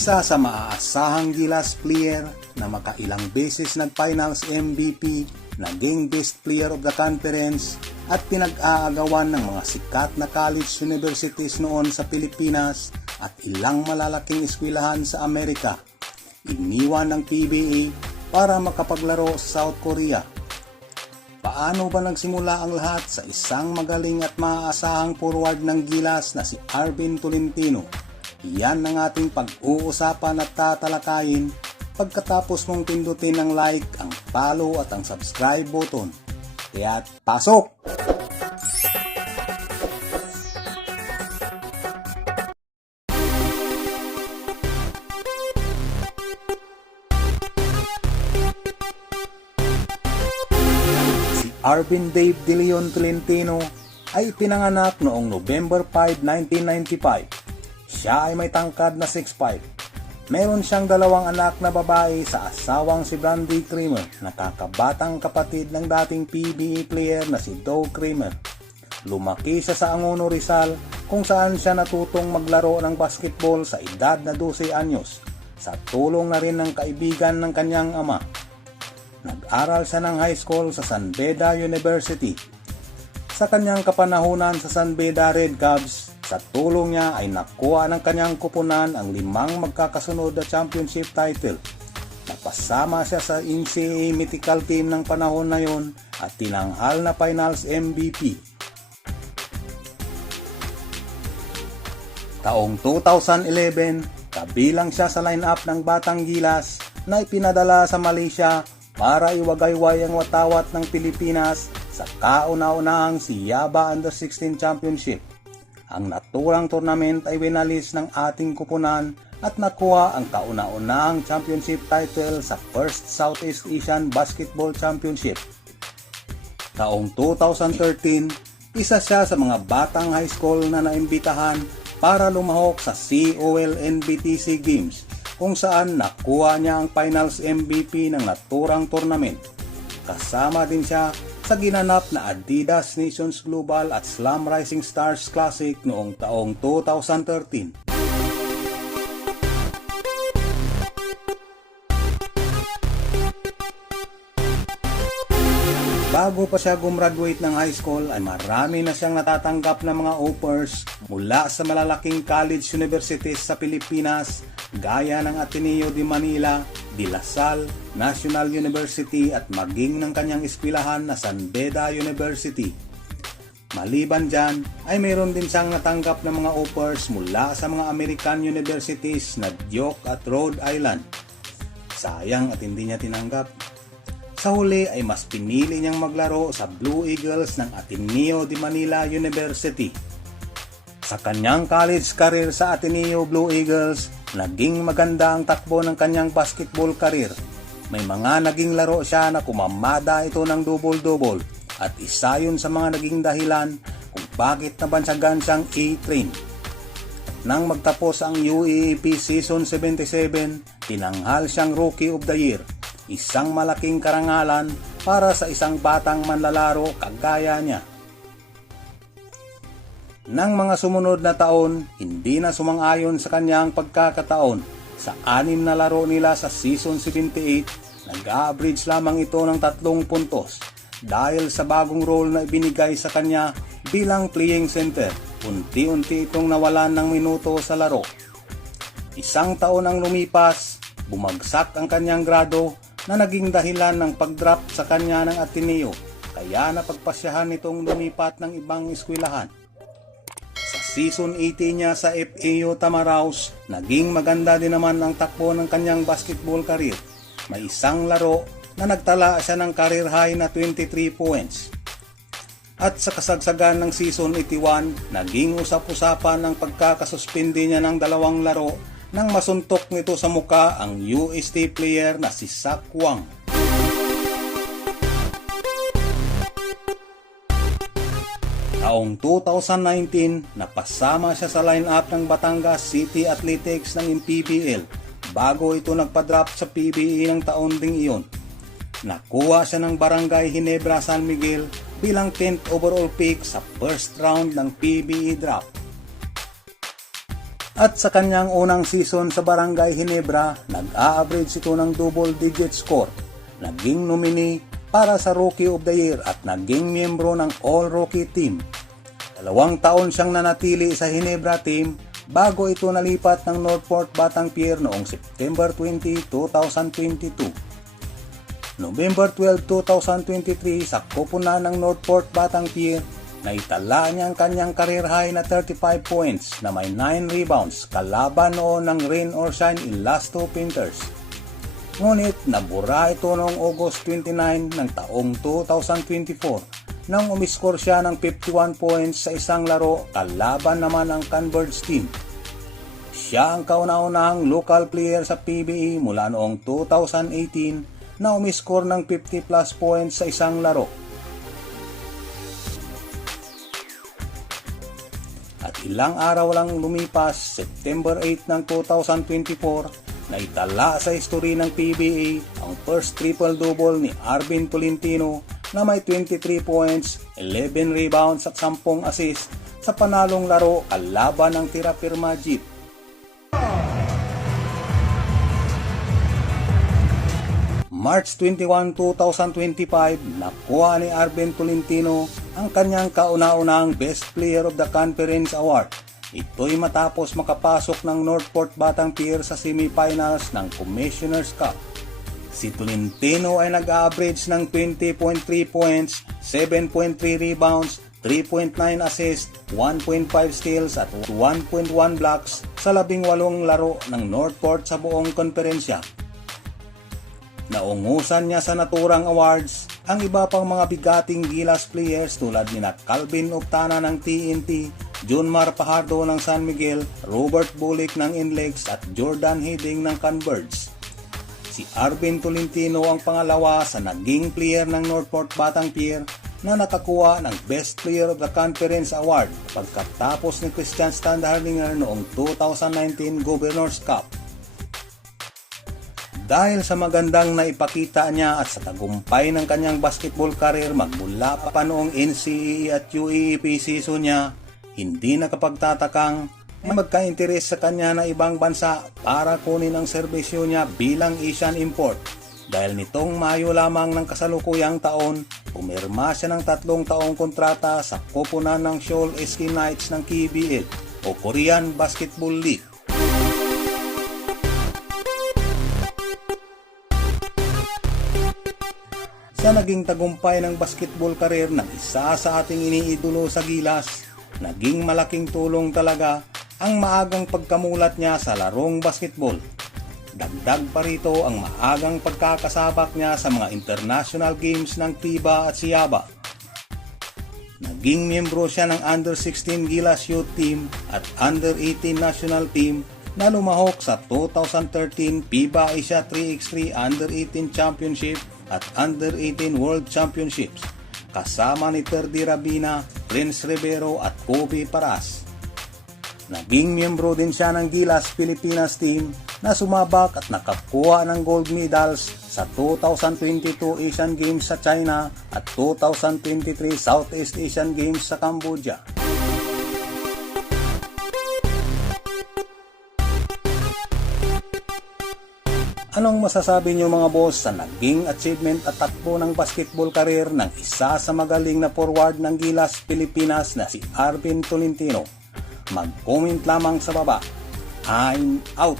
Isa sa maaasahang Gilas player na makailang beses nag-finals MVP, naging best player of the conference at pinag-aagawan ng mga sikat na college universities noon sa Pilipinas at ilang malalaking eskwelahan sa Amerika. Iniwan ng PBA para makapaglaro sa South Korea. Paano ba nagsimula ang lahat sa isang magaling at maaasahang forward ng Gilas na si Arvin Tolentino? Yan ang ating pag-uusapan at tatalakayin pagkatapos mong pindutin ng like, ang follow at ang subscribe button. Kaya pasok! Si Arvin Dave De Leon Tolentino ay pinanganak noong November 5, 1995. Siya ay may tangkad na 6'5". Meron siyang dalawang anak na babae sa asawang si Brandy Creamer, nakakabatang kapatid ng dating PBA player na si Doug Creamer. Lumaki siya sa Angono Rizal kung saan siya natutong maglaro ng basketball sa edad na 12 anyos sa tulong na rin ng kaibigan ng kanyang ama. Nag-aral siya ng high school sa San Beda University. Sa kanyang kapanahunan sa San Beda Red Cubs, sa tulong niya ay nakuha ng kanyang kupunan ang limang magkakasunod na championship title. Napasama siya sa NCAA mythical team ng panahon na yon at tinanghal na finals MVP. Taong 2011, kabilang siya sa lineup ng Batang Gilas na ipinadala sa Malaysia para iwagayway ang watawat ng Pilipinas sa kauna-unahang si Yaba Under 16 Championship. Ang naturang tournament ay winalis ng ating kupunan at nakuha ang kauna-unahang championship title sa First Southeast Asian Basketball Championship. Taong 2013, isa siya sa mga batang high school na naimbitahan para lumahok sa COL NBTC Games kung saan nakuha niya ang finals MVP ng naturang tournament. Kasama din siya sa ginanap na Adidas Nations Global at Slam Rising Stars Classic noong taong 2013. Bago pa siya gumraduate ng high school ay marami na siyang natatanggap na mga offers mula sa malalaking college universities sa Pilipinas gaya ng Ateneo de Manila, De La Salle, National University at maging ng kanyang eskwelahan na San Beda University. Maliban dyan ay mayroon din siyang natanggap ng mga offers mula sa mga American universities na Duke at Rhode Island. Sayang at hindi niya tinanggap. Sa huli ay mas pinili niyang maglaro sa Blue Eagles ng Ateneo de Manila University. Sa kanyang college career sa Ateneo Blue Eagles, naging maganda ang takbo ng kanyang basketball career. May mga naging laro siya na kumamada ito ng double-double at isa yun sa mga naging dahilan kung bakit nabansagan siyang A-train. Nang magtapos ang UAAP Season 77, tinanghal siyang Rookie of the Year isang malaking karangalan para sa isang batang manlalaro kagaya niya. Nang mga sumunod na taon, hindi na sumang-ayon sa kanyang pagkakataon. Sa anim na laro nila sa season 78, nag-average lamang ito ng tatlong puntos dahil sa bagong role na ibinigay sa kanya bilang playing center. Unti-unti itong nawalan ng minuto sa laro. Isang taon ang lumipas, bumagsak ang kanyang grado na naging dahilan ng pag-drop sa kanya ng Ateneo kaya napagpasyahan nitong lumipat ng ibang eskwelahan. Season 18 niya sa FAU Tamaraos, naging maganda din naman ang takbo ng kanyang basketball career. May isang laro na nagtala siya ng career high na 23 points. At sa kasagsagan ng season 81, naging usap-usapan ng pagkakasuspindi niya ng dalawang laro nang masuntok nito sa muka ang UST player na si Sak Taong 2019, napasama siya sa lineup ng Batangas City Athletics ng PBL bago ito nagpa-drop sa PBA ng taon ding iyon. Nakuha siya ng Barangay Hinebra San Miguel bilang 10th overall pick sa first round ng PBA draft. At sa kanyang unang season sa Barangay Ginebra, nag-a-average ito ng double-digit score. Naging nominee para sa Rookie of the Year at naging miyembro ng All-Rookie Team. Dalawang taon siyang nanatili sa Ginebra team bago ito nalipat ng Northport Batang Pier noong September 20, 2022. November 12, 2023 sa koponan ng Northport Batang Pier, naitala niya ang kanyang career high na 35 points na may 9 rebounds kalaban noon ng rain or shine in last two Panthers. Ngunit nabura ito noong August 29 ng taong 2024 nang umiskor siya ng 51 points sa isang laro kalaban naman ang Converge team. Siya ang kauna-unahang local player sa PBA mula noong 2018 na umiskor ng 50 plus points sa isang laro. At ilang araw lang lumipas, September 8 ng 2024, na itala sa history ng PBA ang first triple-double ni Arvin Tolentino na may 23 points, 11 rebounds at 10 assists sa panalong laro kalaban ng Tirapirma Jeep. March 21, 2025, nakuha ni Arben Tolentino ang kanyang kauna-unahang Best Player of the Conference Award. Ito'y matapos makapasok ng Northport Batang Pier sa semifinals ng Commissioner's Cup. Si Tolentino ay nag-average ng 20.3 points, 7.3 rebounds, 3.9 assists, 1.5 steals at 1.1 blocks sa labing walong laro ng Northport sa buong konferensya. Naungusan niya sa naturang awards ang iba pang mga bigating Gilas players tulad ni na Calvin Octana ng TNT, John Mar Pajardo ng San Miguel, Robert Bulik ng Inlex at Jordan Hiding ng Converge. Si Arvin Tolentino ang pangalawa sa naging player ng Northport Batang Pier na nakakuha ng Best Player of the Conference Award pagkatapos ni Christian Standhardinger noong 2019 Governor's Cup. Dahil sa magandang naipakita niya at sa tagumpay ng kanyang basketball career magmula pa noong NCAA at UAAP season niya, hindi nakapagtatakang may magka-interes sa kanya na ibang bansa para kunin ang serbisyo niya bilang Asian import. Dahil nitong Mayo lamang ng kasalukuyang taon, pumirma siya ng tatlong taong kontrata sa koponan ng Seoul SK Knights ng KBL o Korean Basketball League. Sa naging tagumpay ng basketball career ng isa sa ating iniidolo sa Gilas, naging malaking tulong talaga ang maagang pagkamulat niya sa larong basketball. Dagdag pa rito ang maagang pagkakasabak niya sa mga international games ng FIBA at SIABA. Naging miyembro siya ng Under 16 Gilas Youth Team at Under 18 National Team na lumahok sa 2013 FIBA Asia 3x3 Under 18 Championship at Under 18 World Championships kasama ni Terdi Rabina, Prince Rivero at Kobe Paras. Naging miyembro din siya ng Gilas Pilipinas team na sumabak at nakakuha ng gold medals sa 2022 Asian Games sa China at 2023 Southeast Asian Games sa Cambodia. Anong masasabi niyo mga boss sa naging achievement at takbo ng basketball career ng isa sa magaling na forward ng Gilas Pilipinas na si Arvin Tolentino? Mag-comment lamang sa baba. I'm out!